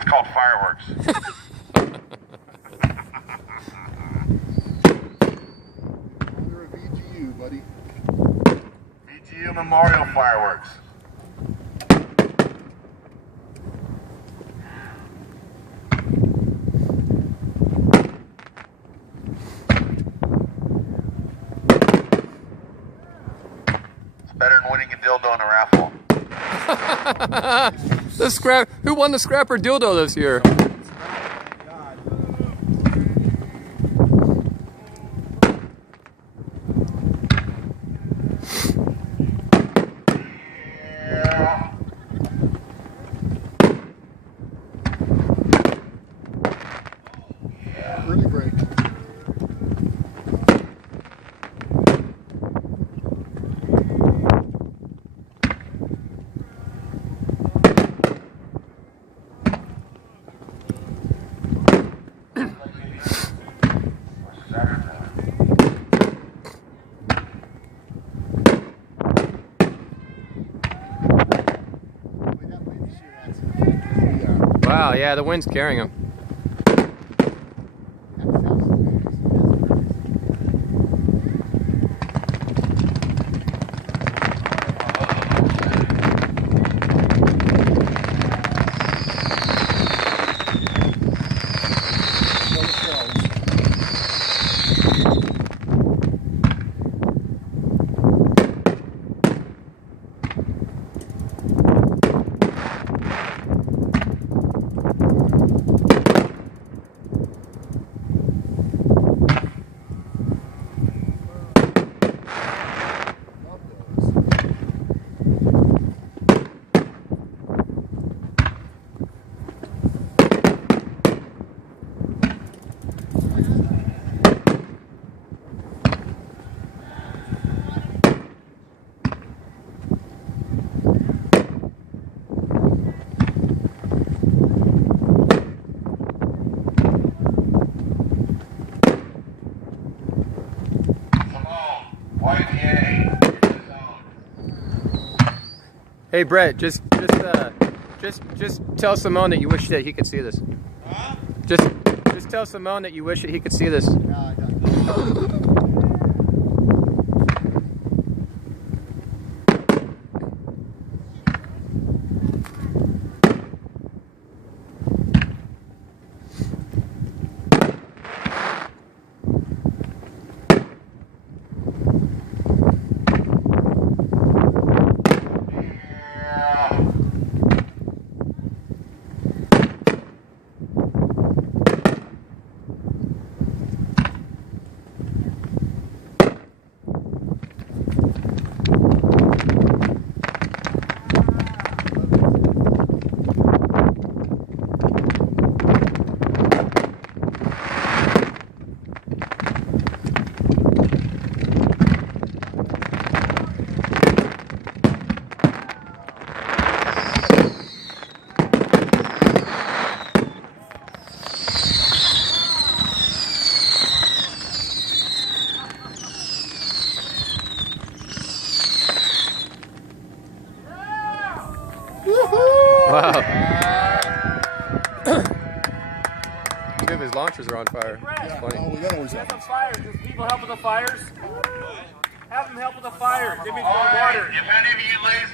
That's called fireworks. You're a VGU, buddy. BGU Memorial Fireworks. It's better than winning a dildo in a raffle. Who won the scrapper dildo this year? Really great. Wow, yeah, the wind's carrying him. Hey Brett, just tell Simone that you wish that he could see this. Huh? Just tell Simone that you wish that he could see this. Wow. Two of his launchers are on fire. It's funny. Oh, that always happens. Fires. Does people help with the fires? Have them help with the fires. Give me some water. If any of you lazy